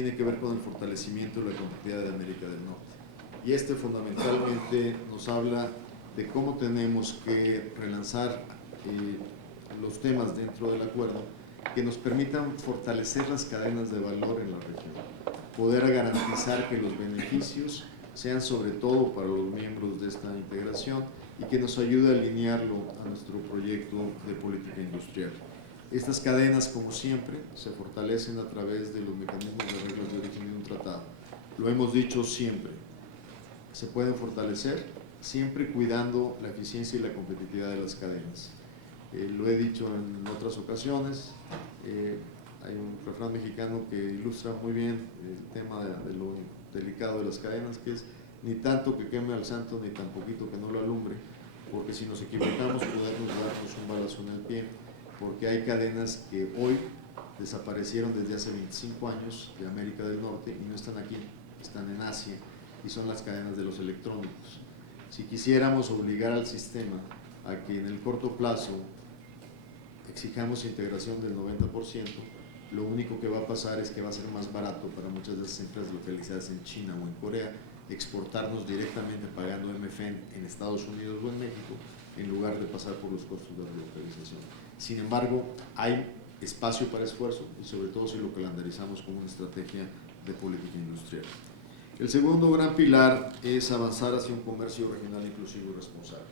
tiene que ver con el fortalecimiento de la competitividad de América del Norte. Y fundamentalmente nos habla de cómo tenemos que relanzar los temas dentro del acuerdo que nos permitan fortalecer las cadenas de valor en la región, poder garantizar que los beneficios sean sobre todo para los miembros de esta integración y que nos ayude a alinearlo a nuestro proyecto de política industrial. Estas cadenas, como siempre, se fortalecen a través de los mecanismos de reglas de origen de un tratado. Lo hemos dicho siempre, se pueden fortalecer siempre cuidando la eficiencia y la competitividad de las cadenas. Lo he dicho en otras ocasiones, hay un refrán mexicano que ilustra muy bien el tema de lo delicado de las cadenas, que es ni tanto que queme al santo, ni tan poquito que no lo alumbre, porque si nos equivocamos podemos darnos un balazo en el pie, porque hay cadenas que hoy desaparecieron desde hace 25 años de América del Norte y no están aquí, están en Asia, y son las cadenas de los electrónicos. Si quisiéramos obligar al sistema a que en el corto plazo exijamos integración del 90%, lo único que va a pasar es que va a ser más barato para muchas de esas empresas localizadas en China o en Corea exportarnos directamente pagando MFN en Estados Unidos o en México, en lugar de pasar por los costos de relocalización. Sin embargo, hay espacio para esfuerzo y sobre todo si lo calendarizamos como una estrategia de política industrial. El segundo gran pilar es avanzar hacia un comercio regional inclusivo y responsable.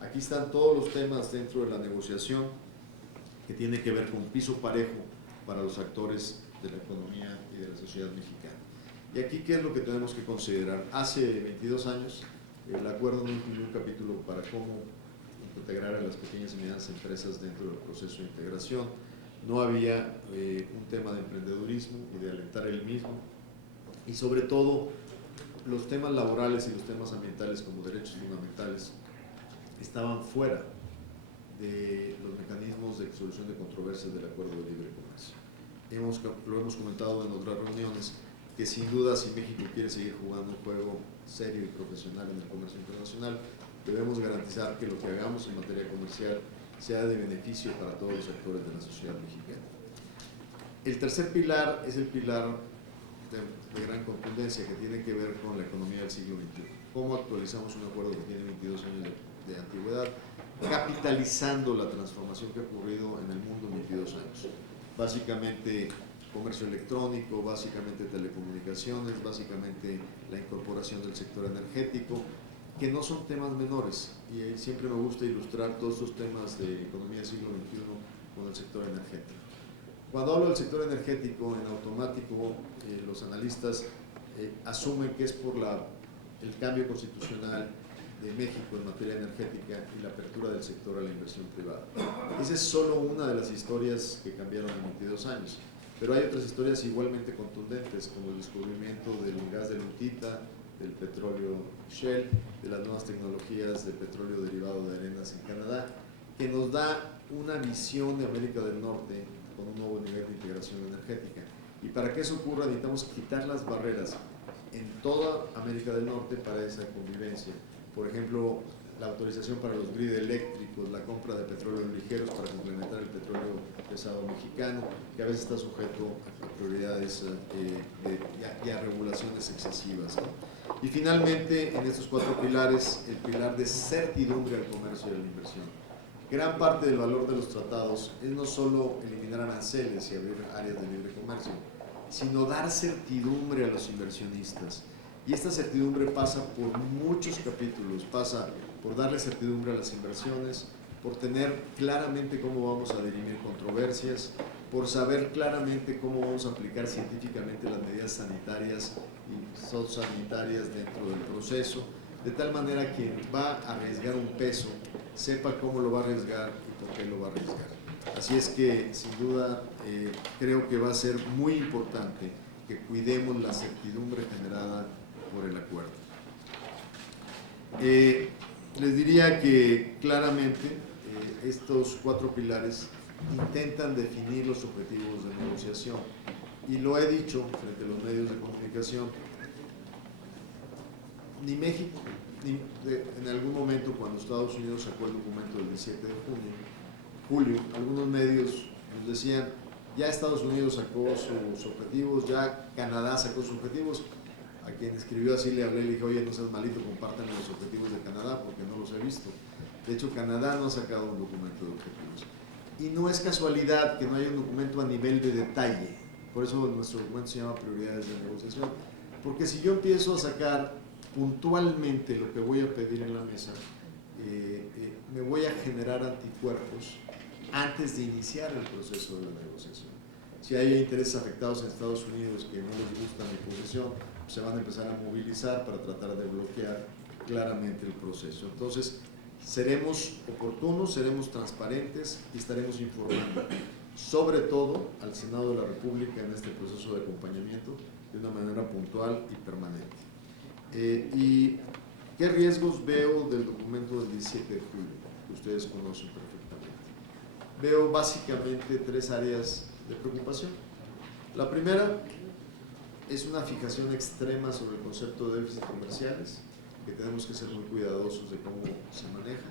Aquí están todos los temas dentro de la negociación que tiene que ver con piso parejo para los actores de la economía y de la sociedad mexicana. Y aquí, ¿qué es lo que tenemos que considerar? Hace 22 años, el acuerdo no incluyó un capítulo para cómo integrar a las pequeñas y medianas empresas dentro del proceso de integración. No había un tema de emprendedurismo y de alentar el mismo. Y sobre todo, los temas laborales y los temas ambientales como derechos fundamentales estaban fuera de los mecanismos de solución de controversias del Acuerdo de Libre Comercio. Lo hemos comentado en otras reuniones, que sin duda si México quiere seguir jugando un juego serio y profesional en el comercio internacional, debemos garantizar que lo que hagamos en materia comercial sea de beneficio para todos los actores de la sociedad mexicana. El tercer pilar es el pilar de gran contundencia que tiene que ver con la economía del siglo XXI. ¿Cómo actualizamos un acuerdo que tiene 22 años de antigüedad? Capitalizando la transformación que ha ocurrido en el mundo en 22 años. Básicamente comercio electrónico, básicamente telecomunicaciones, básicamente la incorporación del sector energético, que no son temas menores, y siempre me gusta ilustrar todos estos temas de economía del siglo XXI con el sector energético. Cuando hablo del sector energético, en automático los analistas asumen que es por el cambio constitucional de México en materia energética y la apertura del sector a la inversión privada. Esa es solo una de las historias que cambiaron en 22 años, pero hay otras historias igualmente contundentes, como el descubrimiento del gas de lutita, del petróleo Shell, de las nuevas tecnologías de petróleo derivado de arenas en Canadá, que nos da una visión de América del Norte con un nuevo nivel de integración energética. Y para que eso ocurra necesitamos quitar las barreras en toda América del Norte para esa convivencia. Por ejemplo, la autorización para los grid eléctricos, la compra de petróleos ligeros para complementar el petróleo pesado mexicano, que a veces está sujeto a prioridades y a regulaciones excesivas, ¿no? Y finalmente, en estos cuatro pilares, el pilar de certidumbre al comercio y a la inversión. Gran parte del valor de los tratados es no solo eliminar aranceles y abrir áreas de libre comercio, sino dar certidumbre a los inversionistas. Y esta certidumbre pasa por muchos capítulos, pasa por darle certidumbre a las inversiones, por tener claramente cómo vamos a dirimir controversias, por saber claramente cómo vamos a aplicar científicamente las medidas sanitarias y sociosanitarias dentro del proceso, de tal manera que quien va a arriesgar un peso sepa cómo lo va a arriesgar y por qué lo va a arriesgar. Así es que, sin duda, creo que va a ser muy importante que cuidemos la certidumbre generada por el acuerdo. Les diría que claramente estos cuatro pilares intentan definir los objetivos de negociación, y lo he dicho frente a los medios de comunicación. Ni México, ni en algún momento cuando Estados Unidos sacó el documento del 17 de julio, algunos medios nos decían, Ya Estados Unidos sacó sus objetivos, ya Canadá sacó sus objetivos. A quien escribió así le hablé y le dije, oye, no seas malito, compártanme los objetivos de Canadá porque no los he visto. De hecho, Canadá no ha sacado un documento de objetivos. Y no es casualidad que no haya un documento a nivel de detalle. Por eso nuestro documento se llama Prioridades de Negociación. Porque si yo empiezo a sacar puntualmente lo que voy a pedir en la mesa, me voy a generar anticuerpos antes de iniciar el proceso de la negociación. Si hay intereses afectados en Estados Unidos que no les gusta mi posición, se van a empezar a movilizar para tratar de bloquear claramente el proceso. Entonces, seremos oportunos, seremos transparentes y estaremos informando, sobre todo al Senado de la República en este proceso de acompañamiento de una manera puntual y permanente. ¿Y qué riesgos veo del documento del 17 de julio, que ustedes conocen perfectamente? Veo básicamente 3 áreas de preocupación. La primera es una fijación extrema sobre el concepto de déficits comerciales, que tenemos que ser muy cuidadosos de cómo se maneja.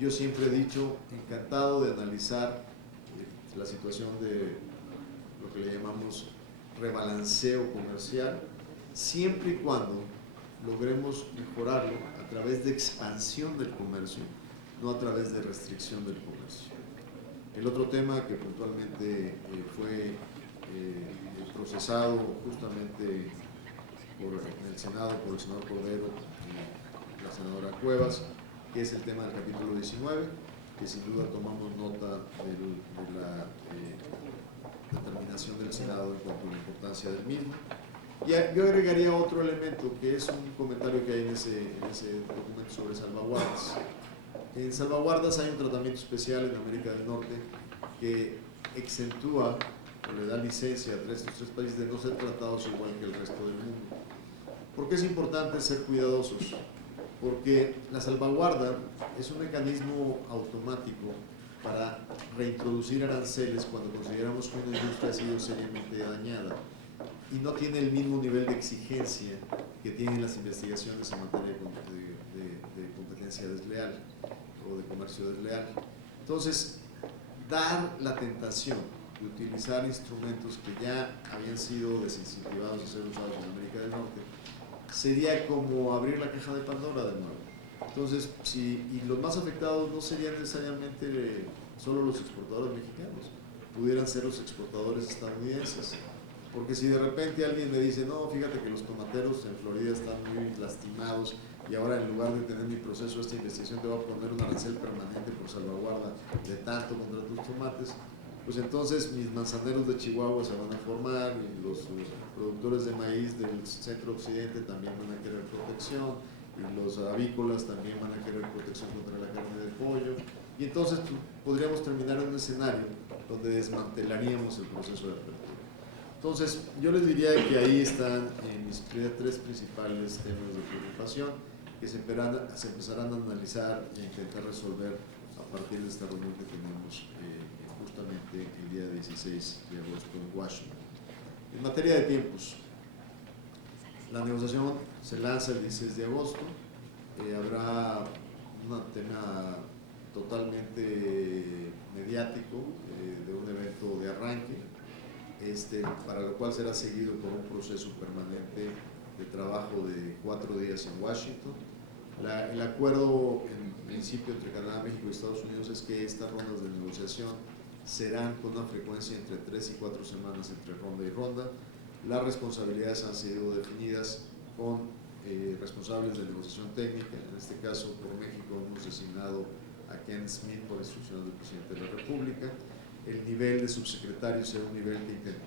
Yo siempre he dicho, encantado de analizar la situación de lo que le llamamos rebalanceo comercial, siempre y cuando logremos mejorarlo a través de expansión del comercio, no a través de restricción del comercio. El otro tema que puntualmente fue procesado justamente en el Senado por el senador Cordero y la senadora Cuevas, que es el tema del capítulo 19, que sin duda tomamos nota de la determinación del Senado en cuanto a la importancia del mismo. Y yo agregaría otro elemento, que es un comentario que hay en ese documento sobre salvaguardas. En salvaguardas hay un tratamiento especial en América del Norte que exentúa o le da licencia a estos 3 países de no ser tratados igual que el resto del mundo. ¿Por qué es importante ser cuidadosos? Porque la salvaguarda es un mecanismo automático para reintroducir aranceles cuando consideramos que una industria ha sido seriamente dañada y no tiene el mismo nivel de exigencia que tienen las investigaciones en materia de competencia desleal o de comercio desleal. Entonces, dar la tentación de utilizar instrumentos que ya habían sido desincentivados a ser usados en América del Norte sería como abrir la caja de Pandora de nuevo. Entonces, y los más afectados no serían necesariamente solo los exportadores mexicanos, pudieran ser los exportadores estadounidenses. Porque si de repente alguien me dice, no, fíjate que los tomateros en Florida están muy lastimados y ahora en lugar de tener mi proceso de esta investigación te voy a poner un arancel permanente por salvaguarda de tanto contra tus tomates, pues entonces mis manzaneros de Chihuahua se van a formar y los productores de maíz del centro occidente también van a querer protección y los avícolas también van a querer protección contra la carne de pollo y entonces podríamos terminar en un escenario donde desmantelaríamos el proceso de apertura. Entonces, yo les diría que ahí están mis 3 principales temas de preocupación que se empezarán a analizar e intentar resolver a partir de esta reunión que tenemos justamente el día 16 de agosto en Washington. En materia de tiempos, la negociación se lanza el 16 de agosto, habrá un tema totalmente mediático de un evento de arranque, para lo cual será seguido por un proceso permanente de trabajo de 4 días en Washington. El acuerdo en principio entre Canadá, México y Estados Unidos es que estas rondas de negociación serán con una frecuencia entre 3 y 4 semanas entre ronda y ronda. Las responsabilidades han sido definidas con responsables de negociación técnica. En este caso, por México hemos designado a Ken Smith por instrucciones del presidente de la República. El nivel de subsecretario será un nivel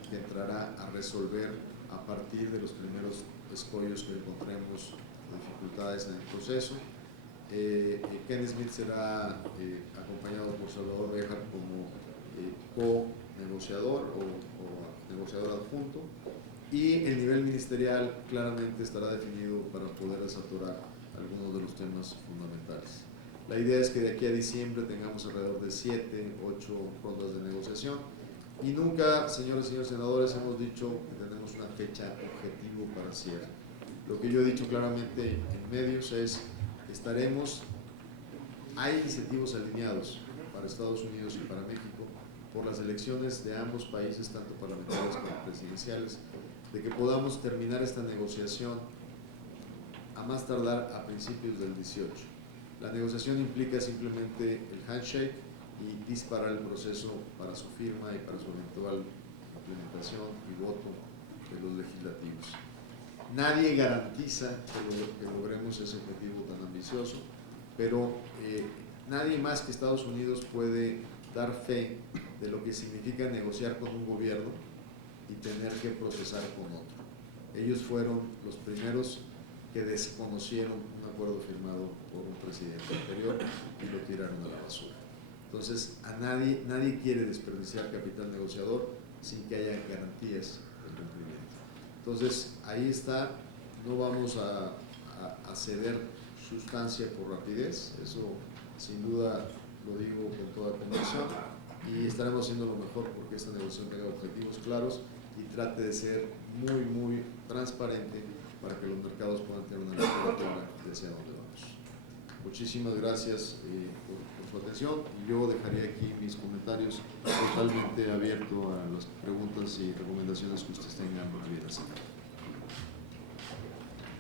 que entrará a resolver a partir de los primeros escollos que encontremos, dificultades en el proceso. Ken Smith será acompañado por Salvador Béjar como co-negociador o negociador adjunto, y el nivel ministerial claramente estará definido para poder desaturar algunos de los temas fundamentales. La idea es que de aquí a diciembre tengamos alrededor de 7, 8 rondas de negociación y nunca, señores y señores senadores, hemos dicho que tenemos una fecha objetivo para cierre. Lo que yo he dicho claramente en medios es que hay incentivos alineados para Estados Unidos y para México por las elecciones de ambos países, tanto parlamentarias como presidenciales, de que podamos terminar esta negociación a más tardar a principios del 18. La negociación implica simplemente el handshake y disparar el proceso para su firma y para su eventual implementación y voto de los legislativos. Nadie garantiza que logremos ese objetivo tan ambicioso, pero nadie más que Estados Unidos puede dar fe de lo que significa negociar con un gobierno y tener que procesar con otro. Ellos fueron los primeros que desconocieron un acuerdo firmado por un presidente anterior y lo tiraron a la basura. Entonces, nadie quiere desperdiciar capital negociador sin que haya garantías de cumplimiento. Entonces, ahí está, no vamos a ceder sustancia por rapidez, eso sin duda lo digo con toda convicción, y estaremos haciendo lo mejor porque esta negociación tenga objetivos claros y trate de ser muy transparente para que los mercados puedan tener una lectura clara de hacia dónde vamos. Muchísimas gracias por su atención, y yo dejaría aquí mis comentarios totalmente abiertos a las preguntas y recomendaciones que ustedes tengan a bien hacer.